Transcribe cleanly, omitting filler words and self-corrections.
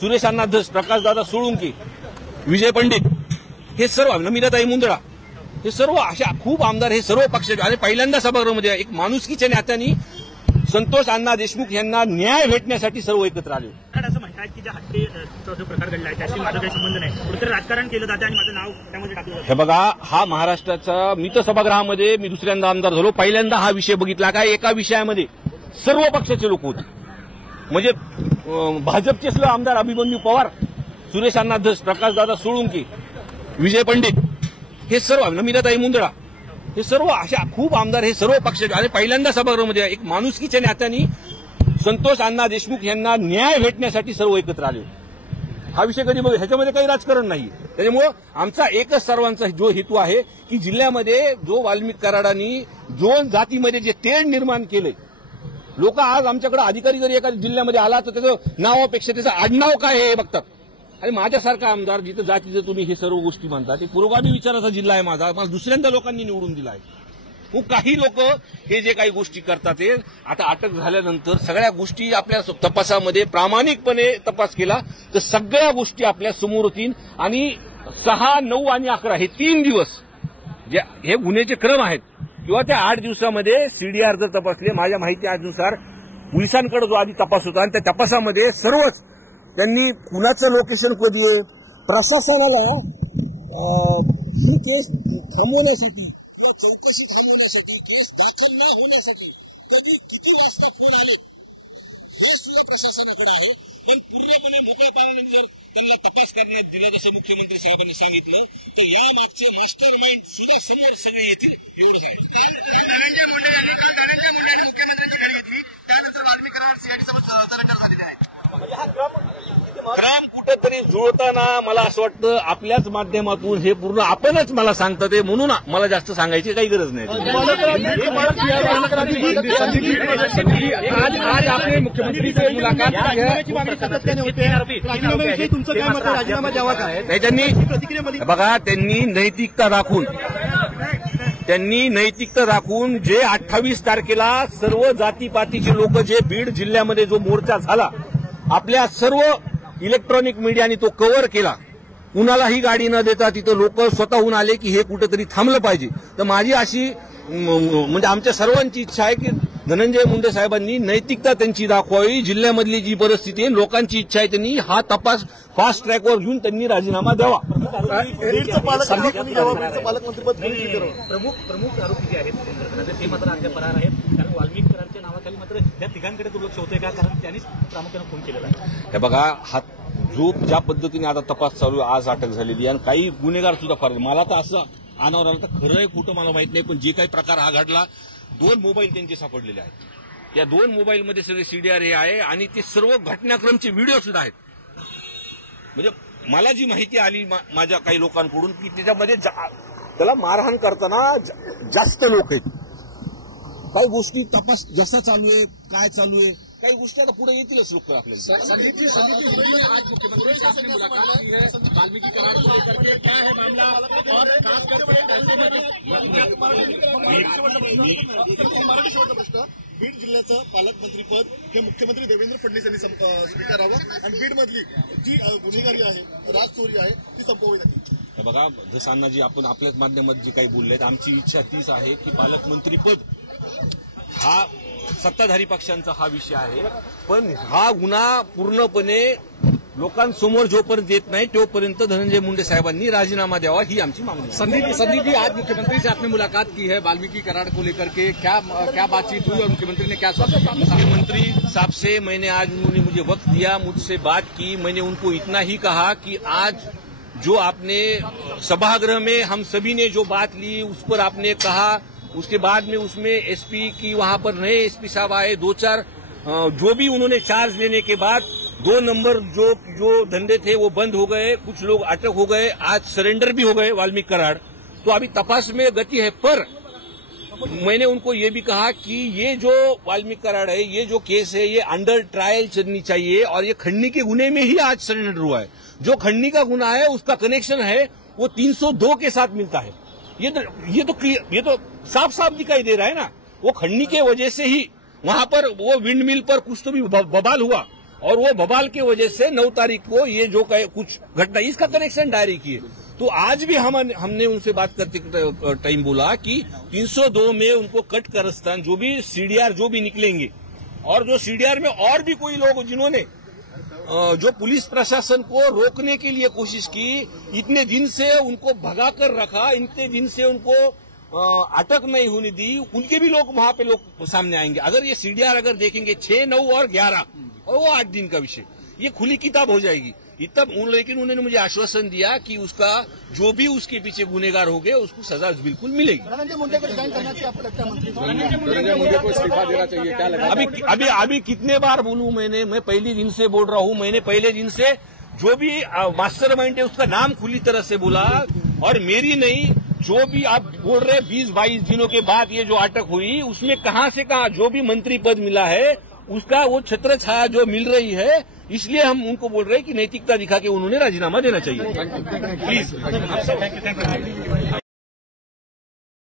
सुरेश अण्णा धस, प्रकाशदादा सोळुंके, विजय पंडित, हे सर्व, नमिताताई मुंदडा, हे सर्व अशा खूप आमदार, हे सर्व पक्षाचे आणि पहिल्यांदा सभागृहामध्ये एक माणुसकीच्या नात्याने संतोष अण्णा देशमुख यांना न्याय भेटण्यासाठी सर्व एकत्र आले. असं म्हणतात की ज्या हत्येचा जो प्रकार घडला आहे त्याशी माझा काही संबंध नाही, कुठेतरी राजकारण केलं जातं आणि माझं नाव त्यामध्ये टाकलं जातं. हे बघा, हा महाराष्ट्राचा, मी तर सभागृहामध्ये मी दुसऱ्यांदा आमदार झालो, पहिल्यांदा हा विषय बघितला काय एका विषयामध्ये सर्व पक्षाचे लोक होते. म्हणजे भाजपचेच आमदार अभिमन्यू पवार, सुरेश अण्णा धस, प्रकाशदादा सोळुंके, विजय पंडित, हे सर्व, नमिताताई मुंदडा, हे सर्व अशा खूप आमदार, हे सर्व पक्षाचे आणि पहिल्यांदा सभागृहामध्ये एक माणुसकीच्या नात्याने संतोष अण्णा देशमुख यांना न्याय भेटण्यासाठी सर्व एकत्र आले. हा विषय कधी बघ, ह्याच्यामध्ये काही राजकारण नाही. त्याच्यामुळं आमचा एकच सर्वांचा जो हेतू आहे की जिल्ह्यामध्ये जो वाल्मिक कराडांनी जो जातीमध्ये जे तेढ निर्माण केलंय, लोक आज आमच्याकडे अधिकारी जरी एका जिल्ह्यामध्ये आला तर त्याचं नावापेक्षा त्याचं आडनाव काय हे बघतात. आणि माझ्यासारखा आमदार जिथं जातीचं तुम्ही हे सर्व गोष्टी म्हणता, ते पुरोगामी विचाराचा जिल्हा आहे माझा, मला दुसऱ्यांदा लोकांनी निवडून दिला आहे. मग काही लोक हे जे काही गोष्टी करतात ते आता अटक झाल्यानंतर सगळ्या गोष्टी आपल्या तपासामध्ये प्रामाणिकपणे तपास केला तर सगळ्या गोष्टी आपल्या समोर होतील. आणि 6, 9 आणि 11 हे 3 दिवस जे हे गुन्ह्याचे क्रम आहेत किंवा त्या 8 दिवसामध्ये सीडीआर जर तपासले, माझ्या माहिती आजनुसार पोलिसांकडे जो आधी तपास होता आणि त्या तपासामध्ये सर्वच त्यांनी कुणाचं लोकेशन कधी आहे, प्रशासनाला ही केस थांबवण्यासाठी किंवा चौकशी थांबवण्यासाठी, केस दाखल न होण्यासाठी कधी किती वाजता फोन आले हे सुद्धा प्रशासनाकडे आहे. पण पूर्णपणे मोकळेपणाने जर त्यांना तपास करण्यात दिला जसं मुख्यमंत्री साहेबांनी सांगितलं तर या मागचे मास्टर माइंड सुद्धा समोर सगळे येतील, एवढंच आहे. काल धनंजय मुंडे यांनी मुख्यमंत्र्यांची गाडी घेतली, त्यानंतर वाल्मिक कराड सीआयडी सोबत सरेंडर झालेले आहे. क्रम कुठेतरी जुळताना मला असं वाटतं आपल्याच माध्यमातून हे पूर्ण आपणच मला सांगतात ते, म्हणून मला जास्त सांगायची काही गरज नाही. आज आपने मुख्यमंत्री से मुलाकात त्यांनी बघा, त्यांनी नैतिकता राखून जे 28 तारखेला सर्व जातीपातीचे लोक जे बीड जिल्ह्यामध्ये जो मोर्चा झाला, आपल्या सर्व इलेक्ट्रॉनिक मीडियाने तो कव्हर केला, कुणालाही गाडी न देता तिथं लोक स्वतःहून आले की हे कुठेतरी थांबलं पाहिजे. तर माझी अशी म्हणजे आमच्या सर्वांची इच्छा आहे की धनंजय मुंडे साहेबांनी नैतिकता त्यांची दाखवावी. जिल्ह्यामधली जी परिस्थिती आहे, लोकांची इच्छा आहे, त्यांनी हा तपास फास्ट ट्रॅकवर घेऊन त्यांनी राजीनामा द्यावा. पालकमंत्रीपद प्रमुख आरोपी जे आहेत ते मात्र अद्याप फरार आहेत. कारण वाल्मिक कराडच्या नावाखाली मात्र त्या तिघांकडे दुर्लक्ष होतंय का, कारण त्यांनीच प्रामुख्याने फोन केलेला आहे. हे बघा, हा जो ज्या पद्धतीने आता तपास चालू आहे, आज अटक झालेली आणि काही गुन्हेगार सुद्धा फार, मला तर असं अनावर आलं तर खरं आहे खोटं मला माहित नाही, पण जे काही प्रकार हा घडला, 2 मोबाईल त्यांचे सापडलेले आहेत. त्या 2 मोबाईलमध्ये सगळे सीडीआर हे आहे आणि ते सर्व घटनाक्रमचे व्हिडिओ सुद्धा आहेत. म्हणजे मला जी माहिती आली माझ्या काही लोकांकडून की त्याच्यामध्ये त्याला मारहाण करताना जास्त लोक आहेत. काही गोष्टी तपास जसा चालू आहे, काय चालू आहे, काही गोष्टी आता पुढे येतीलच लोक आपल्याला. संदीप जी आज मुख्यमंत्री से आपने मुलाकात की है, वाल्मीकि करार को लेकर के क्या है मामला, और खासकर बीड जिल्ह्याचं पालकमंत्रीपद हे मुख्यमंत्री देवेंद्र फडणवीस यांनी स्वीकारावं आणि बीडमधली जी गुन्हेगारी आहे, राजचोरी आहे, ती संपवावी लागली. बघा, जसं अण्णाजी आपण आपल्याच माध्यमात जी काही बोललेत, आमची इच्छा तीच आहे की पालकमंत्रीपद हा सत्ताधारी पक्षांचा हा विषय आहे, पण हा गुन्हा पूर्णपणे लोकांसमोर जोपर्यंत येत नाही तोपर्यंत धनंजय मुंडे साहेबांनी राजीनामा द्यावा, ही आमची मागणी आहे. संदीप जी आज मुख्यमंत्री से आपने मुलाकात की है वाल्मीकि करार को लेकर के, क्या बातचीत हुई और मुख्यमंत्री ने क्या सोचा? मुख्यमंत्री साहब से मैंने आज उन्होंने मुझे वक्त दिया, मुझसे बात की, मैंने उनको इतना ही कहा कि आज जो आपने सभागृह में हम सभी ने जो बात ली उस पर आपने कहा, उसके बाद में उसमें एसपी की वहां पर नए एसपी साहब आए, 2-4 जो भी उन्होंने चार्ज लेने के बाद 2 नंबर जो धंधे थे वो बंद हो गए, कुछ लोग अटक हो गए, आज सरेंडर भी हो गए वाल्मीकि कराड़. तो अभी तपास में गति है, पर मैंने उनको ये भी कहा कि ये जो वाल्मीकि कराड़ है, ये जो केस है, ये अंडर ट्रायल चलनी चाहिए और ये खंडनी के गुने में ही आज सरेंडर हुआ है. जो खंडनी का गुना है उसका कनेक्शन है वो 302 के साथ मिलता है. ये तो साफ साफ दिखाई दे रहा है ना. वो खंडनी के वजह से ही वहां पर वो विंड मिल पर कुछ तो भी बवाल हुआ और वो बवाल की वजह से 9 तारीख को ये जो कुछ घटना इसका कनेक्शन डायरी की है। तो आज भी हमने उनसे बात करते टाइम बोला कि 302 में उनको कट कारस्तान जो भी सीडीआर जो भी निकलेंगे और जो सीडीआर में और भी कोई लोग जिन्होंने जो पुलिस प्रशासन को रोकने के लिए कोशिश की, इतने दिन से उनको भगा कर रखा, इतने दिन से उनको अटक नहीं होने दी, उनके भी लोग वहां पे लोग सामने आएंगे। अगर ये सीडीआर अगर देखेंगे 6, 9 और 11 और वो 8 दिन का विषय, ये खुली किताब हो जाएगी। लेकिन उन्होंने मुझे आश्वासन दिया कि उसका जो भी उसके पीछे गुनेगार हो गए उसको सजा बिल्कुल मिलेगी। धनंजय मुंडे को रिजाइन करना चाहिए आपको लगता है मंत्री? धनंजय मुंडे को इस्तीफा देना चाहिए, क्या लगता है? अभी कितने बार बोलूं मैं पहले दिन से बोल रहा हूं। मैंने पहले दिन से जो भी मास्टरमाइंड है उसका नाम खुली तरह से बोला, और मेरी नहीं, जो भी आप बोल रहे 20-22 दिनों के बाद ये जो अटक हुई उसमें कहां से कहां जो भी मंत्री पद मिला है उसका वो छत्र छाया जो मिल रही है, इसलिए हम उनको बोल रहे हैं कि नैतिकता दिखा के उन्होंने राजीनामा देना चाहिए। प्लीज।